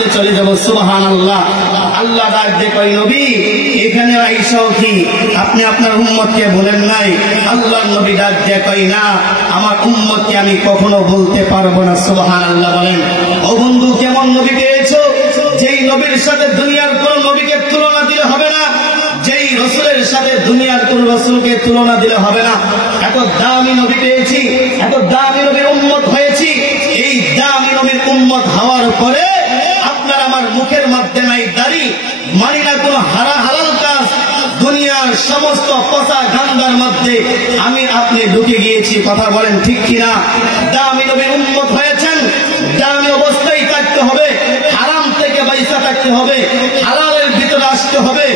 জান্নাতে চলে যাব। সুবহানাল্লাহ। আল্লাহ ডাক দিয়ে কয়, নবী এখানে আইসাও কি আপনি আপনার উম্মতকে বলেন নাই? আল্লাহর নবী ডাক দিয়ে কয়, না, আমার উম্মতকে আমি কখনো বলতে পারবো না। সুবহানাল্লাহ বলেন। ও বন্ধু, কেমন নবী পেয়েছো? যেই নবীর সাথে দুনিয়ার কোন নবীকে তুলনা দিলে হবে না, যেই রসুলের সাথে দুনিয়ার কোন রসুলকে তুলনা দিলে হবে না। এত দামি নবী পেয়েছি, এত দামি নবীর উম্মত হয়েছি। এই দামি নবীর উম্মত হওয়ার পরে আপনার আমার মুখের মধ্যে নাই দাড়ি, মানি না কোন হালাল কাজ, দুনিয়ার সমস্ত পচা গান্দার মধ্যে আমি আপনি ঢুকে গিয়েছি। কথা বলেন ঠিক কিনা? দামি নবীর উম্মত হয়েছেন, দামি অবস্থায় থাকতে হবে, হারাম থেকে বাইসা থাকতে হবে, হালালের ভিতরে আসতে হবে,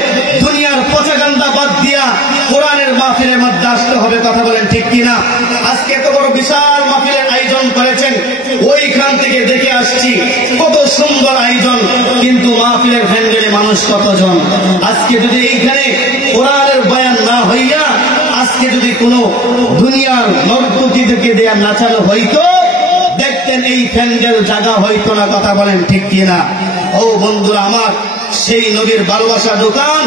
দুনিয়ার পচা গান্দা বাদ দিয়া কোরআনের মাহফিলের মধ্যে আসতে হবে। কথা বলেন ঠিক কিনা? আজকে এত বড় বিশাল মাহফিলের আয়োজন করেছেন, ওইখান থেকে দেখে আসছি কত সুন্দর আয়োজন, কিন্তু মাহফিলের প্যান্ডেলে মানুষ কতজন? আজকে যদি এইখানে কোরআনের বয়ান না হইয়া আজকে যদি কোনো দুনিয়ার নর্তকীদেরকে দেয়া নাচানো হইতো, দেখতেন এই প্যান্ডেল জায়গা হইতো না। কথা বলেন ঠিক কিনা? ও বন্ধুরা আমার, সেই নবীর ভালোবাসা দোকান,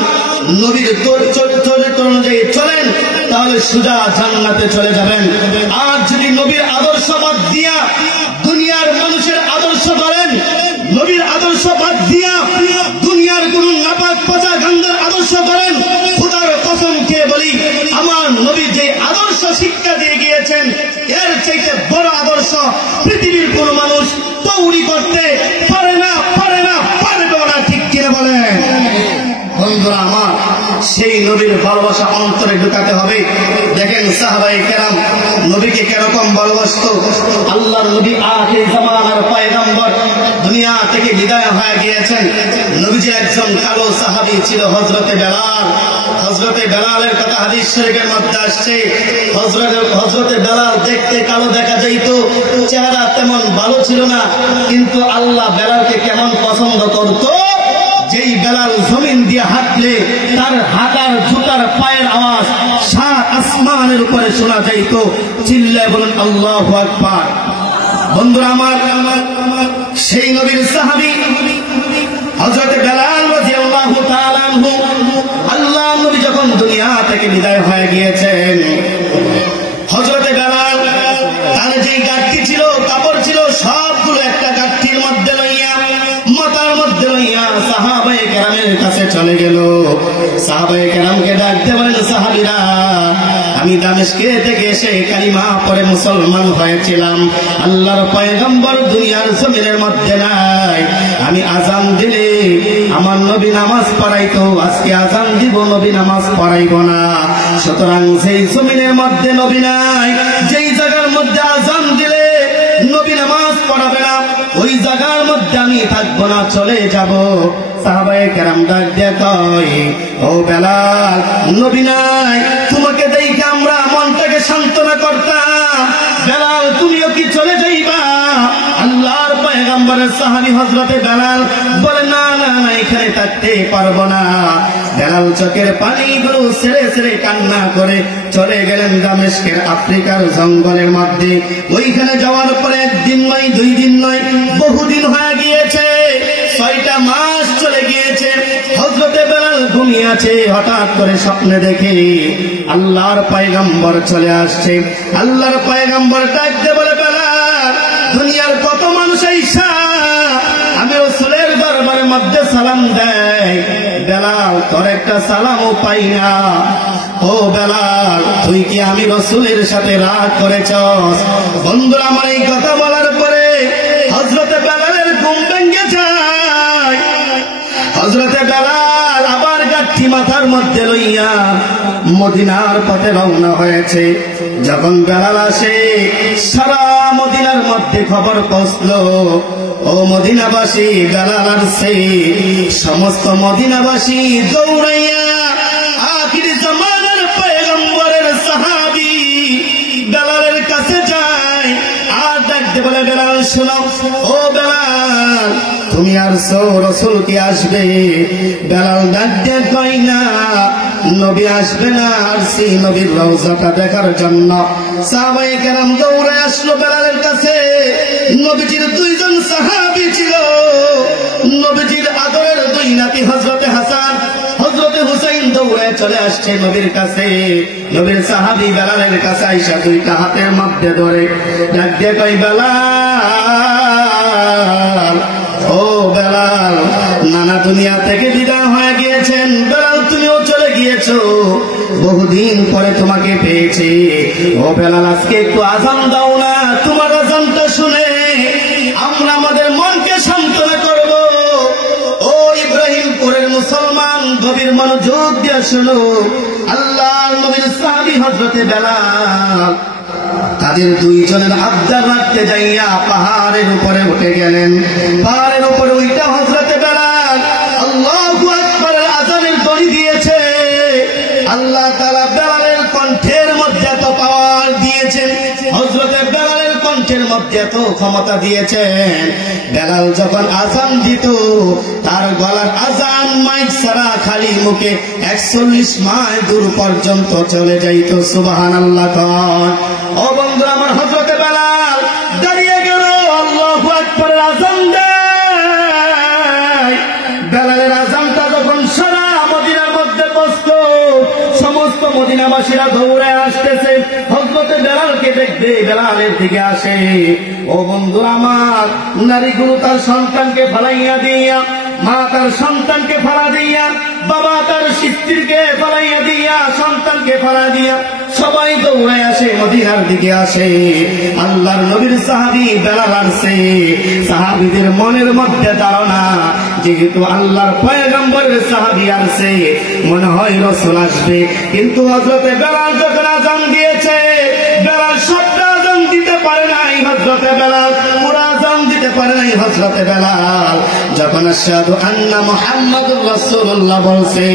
নবীর চরিত্র অনুযায়ী চলেন, তাহলে সোজা জান্নাতে চলে যাবেন। আর যদি নবীর আদর্শ বাদ দিয়া দুনিয়ার মানুষের আদর্শ ধরেন, নবীর আদর্শ বাদ দিয়া দুনিয়ার কোন নাপাক পচা গান্ধার আদর্শ ধরেন, খোদার কসম খেয়ে বলি, আমার নবী যে আদর্শ শিক্ষা দিয়ে গিয়েছেন, এর চাইতে বড় আদর্শ পৃথিবীর কোন মানুষ তৈরি করতে পারে না, পারবে না। ঠিক কিনা বলেন? বন্ধুরা আমার, সেই নবীর ভালোবাসা অন্তরে ঢুকাতে হবে। দেখেন সাহাবায়ে কেরাম নবীকে কিরকম ভালোবাসতো। আল্লাহর নবী আখির জামানার পয়গম্বর, দুনিয়া থেকে বিদায় হয়ে গিয়েছেন। নবীজি একজন কালো সাহাবী ছিল, হযরতে বেলাল। হযরতে বেলালের কথা হাদিস শরীফের মধ্যে আসছে। হযরতে বেলাল দেখতে কালো দেখা যাইতো, চেহারা তেমন ভালো ছিল না, কিন্তু আল্লাহ বেলালকে কেমন পছন্দ করতো, যেই বেলাল জমিন দিয়ে হাঁটলে তার হাঁটার জুতার পায়ের আওয়াজ সাত আসমানের উপরে শোনা যাইত। চিল্লায় বলেন আল্লাহু আকবার। বন্ধুরা আমার, সেই নবীর সাহাবী হযরত বেলাল রাদিয়াল্লাহু তাআলা আনহু, আল্লাহ নবী যখন দুনিয়া থেকে বিদায় হয়ে গিয়েছেন, হযরত বেলাল তার যেই গাঠটি ছিল, কাপড় ছিল, সবগুলো একটা গাঠটির মধ্যে লইয়া, মাথার মধ্যে লইয়া সাহাবায়ে কেরামের কাছে চলে গেল। সাহাবায়ে কেরামকে ডাকতে বলেন, সাহাবীরা, আমি দামেস্কে থেকে এসে কালিমা পড়ে মুসলমান হয়েছিলাম, আল্লাহর পয়গম্বর দুনিয়ার জমিনের মধ্যে নাই। আমি আজান দিলে আমার নবী নামাজ পড়াইতো, আজকে আজান দিব, নবী নামাজ পড়াইব না। সুতরাং সেই জমিনের মধ্যে নবী নাই, যেই জায়গার মধ্যে আজান দিলে নবী নামাজ পড়াবে না, ওই জায়গার মধ্যে আমি থাকবো না, চলে যাব। সাহাবায়ে কেরাম ডাক দিয়ে কয়, ও বেলাল, নবী নাই, তোমাকে দেখে আমরা মনটাকে সান্ত্বনা করতাম, বেলাল তুমিও কি চলে যাইবা? আল্লাহর পয়গম্বরের সাহাবী হযরতে বেলাল বলে, না না না, এখানে থাকতে পারবো না। বেলাল চোখের পানিগুলো ছেড়ে ছেড়ে কান্না করে চলে গেলেন দামেস্কের আফ্রিকার জঙ্গলের মধ্যে। ওইখানে যাওয়ার পরে একদিন নয়, 2 দিন নয়, বহুদিন হয়ে গিয়েছে, 6টা মাস চলে গিয়েছে। হযরতে বেলাল ঘুমিয়ে আছে, হঠাৎ করে স্বপ্নে দেখে আল্লাহর পয়গম্বর চলে আসছে। আল্লাহর পয়গম্বর ডাকতে বলে, বেলাল, দুনিয়ার কত মানুষ আইসা আমি রাসূলের দরবারের মধ্যে সালাম দেয়, বেলাল তোর একটা সালামও পাই না। ও বেলাল, তুই কি আমি রাসূলের সাথে রাগ করেছস? বন্ধুরা আমার, এই কথা বলার পরে হযরতে বেলালের ঘুম ভেঙে যায়। হযরতে বেলাল আবার গাঠি মাথার মধ্যে লইয়া মদিনার পথে রওনা হয়েছে। যখন বেলাল আসে, সারা মদিনার মধ্যে খবর পৌঁছলো, ও মদিনাবাসী, বেলাল আসছে। সমস্ত মদিনাবাসী দৌড়াইয়া আখির জামানার পয়গম্বরের সাহাবী বেলালের কাছে যায়। আর ডাকতে বলে, বেলাল শোনো, ও বেলাল, তুমি আসছো, রাসূল কি আসবে? বেলাল ডাকতে কই, না, নবী আসবে না, আসছি নবীর রওজাটা দেখার জন্য। সাহাবায়ে কেরাম দৌড়ে আসলো বেলালের কাছে। নবীজির 2 জন সাহাবী ছিল, চলে আসছে নবীর কাছে। নবীর সাহাবী বেলালের কাছে আইসা দুইটা হাতের মধ্যে ধরে ডাক দিয়ে কই, বেলাল, ও বেলাল, নানা দুনিয়া থেকে বিদায় হয়ে গিয়েছেন। বেলাল, তুমিও চলে গিয়েছো, বহুদিন পরে তোমাকে পেয়েছি। ও বেলাল, আজকে একটু আযান দাও না, তোমার আযানটা শুনে আমরা আমাদের মনকে সান্ত্বনা করব। ও ইব্রাহিমপুরের মুসলমান, গভীর মনোযোগ দিয়ে শোনো। আল্লাহর নবীর সাহাবী হযরতে বেলাল তাদের দুইজনের আবদার রাখতে যাইয়া পাহাড়ের উপরে উঠে গেলেন। পাহাড়ের উপরে উঠে হযরতে বেলাল আল্লাহু আকবারের আযানের ধ্বনি দিয়েছে। আল্লাহ তাআলা বেলালের কণ্ঠের মধ্যে এত পাওয়ার দিয়েছেন, হযরতে বেলালের কণ্ঠের মধ্যে এত ক্ষমতা দিয়েছেন। বেলাল যখন আযান দিত, তার গলার আযান মাইক ছাড়া খালি মুখে 41 মাইল দূর পর্যন্ত চলে যাইত। সুবহানাল্লাহ। ও বন্ধুরা আমার, হযরতে বেলাল দাঁড়িয়ে গেল, আল্লাহু আকবারের আযান দেয়। বেলালের আযানটা যখন সারা মদিনার মধ্যে পৌঁছল, সমস্ত মদিনাবাসীরা দৌড়ে আসতেছে হযরতে বেলালকে দেখতে, বেলালের দিকে আসে। ও বন্ধুরা আমার, নারীগুলো তার সন্তানকে ফালাইয়া দিয়া, মা তার সন্তানকে ফালা দিয়া, বাবা তার স্ত্রীকে ফালাইয়া দিয়া, সন্তানকে ফালা দিয়া সবাই দৌড়ে আসে, মদিনার দিকে আসে। আল্লাহর নবীর সাহাবী বেলাল আসছে। সাহাবীদের মনের মধ্যে ধারণা, যেহেতু আল্লাহর পয়গম্বরের সাহাবী আসছে, মনে হয় রাসূল আসবে। কিন্তু হযরতে বেলাল যখন আযান দিয়েছে, বেলাল শব্দ আযান দিতে পারে নাই। হযরতে বেলাল পুরা আযান দিতে পারে নাই। হযরতে বেলাল যখন আশহাদু আন্না মুহাম্মাদুর রাসূলুল্লাহ বলছে,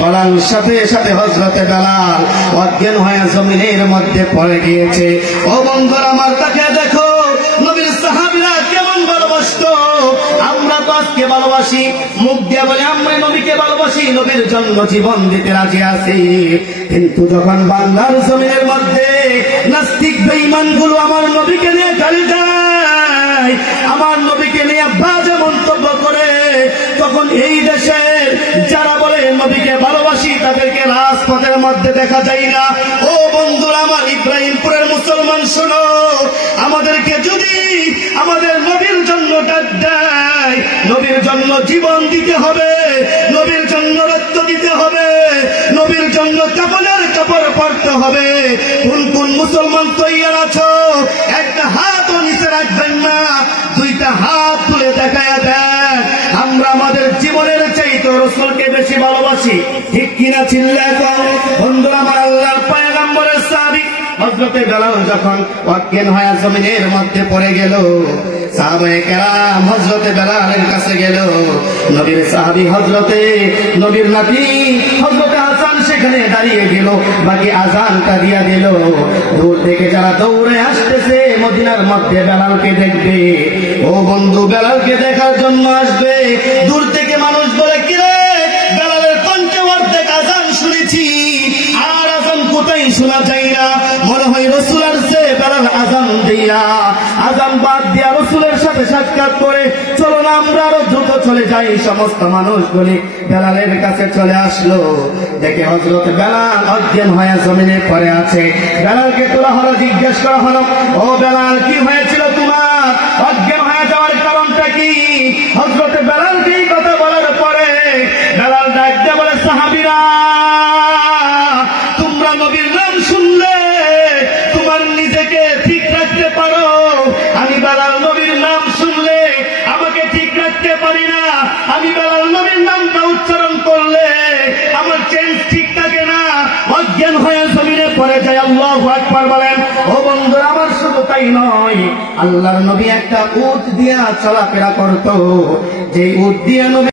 বলার সাথে সাথে হযরতে বেলাল অজ্ঞান হয়ে জমিনের মধ্যে পড়ে গিয়েছে। ও বন্ধুরা আমার, তাকে দেখো নবীর সাহাবীরা কেমন ভালোবাসতো। আমরা তো আজকে ভালোবাসি, মুখ দিয়ে বলে আমরা নবীকে ভালোবাসি, নবীর জন্য জীবন দিতে রাজি আছি। কিন্তু যখন বাংলার জমিনের মধ্যে নাস্তিক বেঈমানগুলো আমার নবীকে নিয়ে গালি দেয়, আমার নবীকে নিয়ে বাজে মন্তব্য করে, তখন এই দেশের যারা বলে নবীকে ভালোবাসি, তাদেরকে রাজপথের মধ্যে দেখা যায় না। ও বন্ধুরা আমার, ইব্রাহিমপুরের মুসলমান শোনো, আমাদেরকে যদি আমাদের নবীর জন্য ডাক দেয়, নবীর জন্য জীবন দিতে হবে, নবীর জন্য রক্ত দিতে হবে, নবীর জন্য কাফনের কাপড় পরতে হবে। কোন কোন মুসলমান তৈয়ার আছো? একটা হাতও নিচে রাখবেন না, দুইটা হাত তুলে দেখায় দেন আমরা আমাদের জীবনের চাইতে রাসূলকে বেশি ভালোবাসি। ঠিক কিনা চিল্লায় কও বন্ধুরা আমার। আল্লাহর পয়গম্বরের সাহাবী হযরতে বেলাল যখন অজ্ঞান হয়ে জমিনের মধ্যে পড়ে গেল, সাহাবায়ে কেরাম হযরতে বেলালের কাছে গেল। নবীর সাহাবী হযরতে নবীর নাতি হযরতে হাসান সেখানে দাঁড়িয়ে গেল, বাকি আযানটা দিয়া দিল। দূর থেকে যারা দৌড়ে আসতেছে মদিনার মধ্যে বেলালকে দেখবে, ও বন্ধু বেলালকে দেখার জন্য আসবে। দূর থেকে মানুষ বলে, কিরে বেলালের কণ্ঠে অর্ধেক আযান শুনেছি, আর আযান কোথায় শোনা যায় না, মনে হয় রাসূল আসছে। বেলাল আযান দিয়া, আযান বাদ দিয়া রাসূলের সাথে সাক্ষাৎ করে, চলো না আমরা আরো দ্রুত চলে যাই। সমস্ত মানুষগুলি বেলালের কাছে চলে আসলো। দেখে হযরত বেলাল অজ্ঞান হয়ে জমিনে পড়ে আছে। বেলালকে তোলা হলো, জিজ্ঞেস করা হলো, ও বেলাল কি হয়েছিল তোমার? অজ্ঞান হয়ে যাওয়ার কারণটা কি? হযরত বেলালকে এই কথা বলার পরে বেলাল ডাক দিয়ে বলে, সাহাবীরা, তোমরা নবীর নাম শুনলে তোমার নিজেকে ঠিক রাখতে পারো, আমি বেলাল নবীর নাম শুনলে আমাকে ঠিক রাখতে পারি না। আমি বেলাল নবীর নামটা উচ্চারণ করলে আমার চেঞ্জ ঠিক থাকে না, অজ্ঞান হয়ে জমিনে পড়ে যায়। আল্লাহু আকবার বলেন। ও বন্ধুরা আমার, শুধু তাই নয়, আল্লাহর নবী একটা উট দিয়া চলাফেরা করত, যে উট দিয়ে নবী